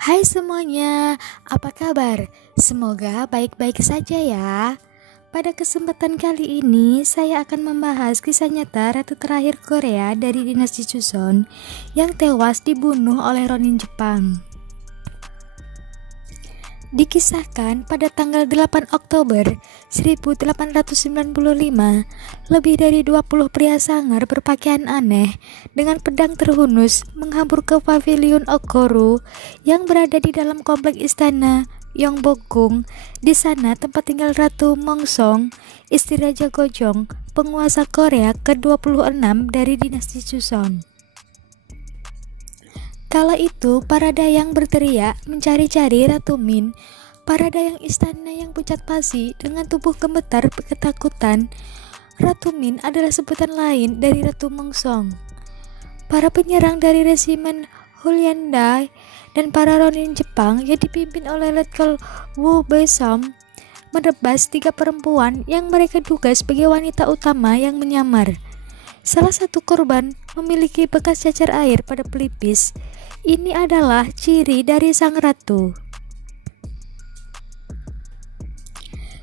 Hai semuanya, apa kabar? Semoga baik-baik saja ya. Pada kesempatan kali ini, saya akan membahas kisah nyata ratu terakhir Korea dari dinasti Joseon yang tewas dibunuh oleh Ronin Jepang. Dikisahkan pada tanggal 8 Oktober 1895, lebih dari 20 pria sangar berpakaian aneh dengan pedang terhunus menghambur ke paviliun Okoru yang berada di dalam komplek istana Yongbokgung. Di sana tempat tinggal Ratu Mongsong, istri Raja Gojong, penguasa Korea ke-26 dari dinasti Joseon. Kala itu, para dayang berteriak mencari-cari Ratu Min. Para dayang istana yang pucat pasi dengan tubuh gemetar ketakutan. Ratu Min adalah sebutan lain dari Ratu Mongsong. Para penyerang dari resimen Hyundai dan para Ronin Jepang yang dipimpin oleh Letkol Wu Besom menebas 3 perempuan yang mereka duga sebagai wanita utama yang menyamar. Salah satu korban memiliki bekas cacar air pada pelipis. Ini adalah ciri dari sang ratu.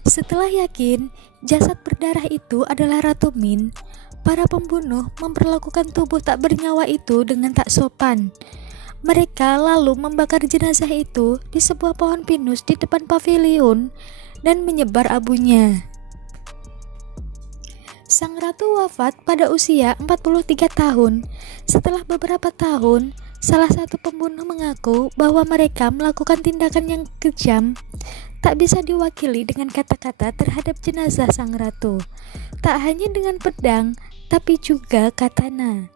Setelah yakin jasad berdarah itu adalah Ratu Min, para pembunuh memperlakukan tubuh tak bernyawa itu dengan tak sopan. Mereka lalu membakar jenazah itu di sebuah pohon pinus di depan paviliun dan menyebar abunya. Sang ratu wafat pada usia 43 tahun. Setelah beberapa tahun, salah satu pembunuh mengaku bahwa mereka melakukan tindakan yang kejam, tak bisa diwakili dengan kata-kata terhadap jenazah sang ratu. Tak hanya dengan pedang, tapi juga katana.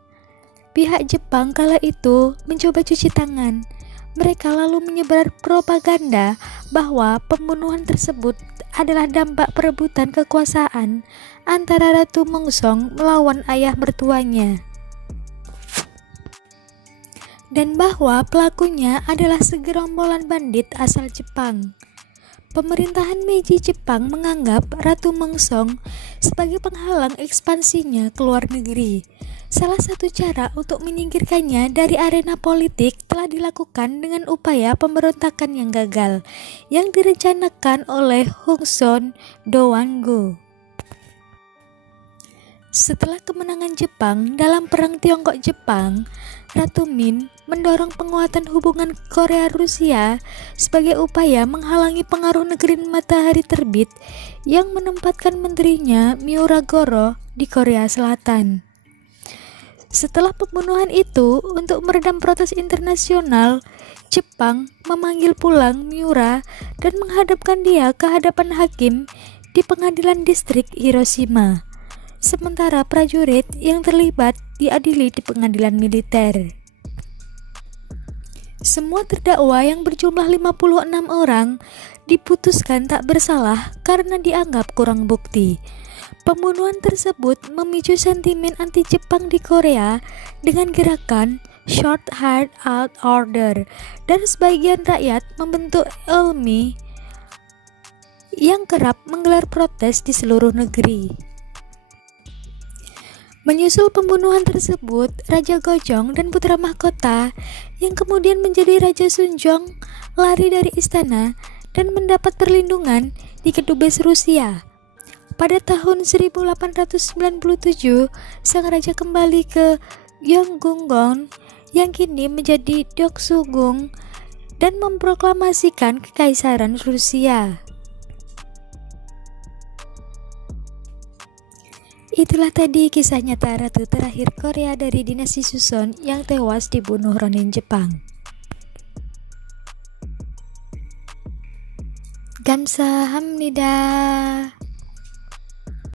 Pihak Jepang kala itu mencoba cuci tangan. Mereka lalu menyebar propaganda bahwa pembunuhan tersebut adalah dampak perebutan kekuasaan antara Ratu Mongsong melawan ayah mertuanya, dan bahwa pelakunya adalah segerombolan bandit asal Jepang. Pemerintahan Meiji Jepang menganggap Ratu Mongsong sebagai penghalang ekspansinya ke luar negeri. Salah satu cara untuk menyingkirkannya dari arena politik telah dilakukan dengan upaya pemberontakan yang gagal yang direncanakan oleh Hungson Dowango. Setelah kemenangan Jepang dalam Perang Tiongkok-Jepang, Ratu Min mendorong penguatan hubungan Korea-Rusia sebagai upaya menghalangi pengaruh negeri matahari terbit yang menempatkan menterinya Miura-goro di Korea Selatan. Setelah pembunuhan itu, untuk meredam protes internasional, Jepang memanggil pulang Miura dan menghadapkan dia ke hadapan hakim di pengadilan distrik Hiroshima. Sementara prajurit yang terlibat diadili di pengadilan militer. Semua terdakwa yang berjumlah 56 orang diputuskan tak bersalah karena dianggap kurang bukti. Pembunuhan tersebut memicu sentimen anti-Jepang di Korea dengan gerakan Short Hard Out Order, dan sebagian rakyat membentuk ILMI yang kerap menggelar protes di seluruh negeri. Menyusul pembunuhan tersebut, Raja Gojong dan putra mahkota yang kemudian menjadi Raja Sunjong lari dari istana dan mendapat perlindungan di kedubes Rusia. Pada tahun 1897, sang raja kembali ke Gyeonggungon yang kini menjadi Doksugung dan memproklamasikan kekaisaran Rusia. Itulah tadi kisah nyata ratu terakhir Korea dari dinasti Joseon yang tewas dibunuh Ronin Jepang. Gamsahamnida.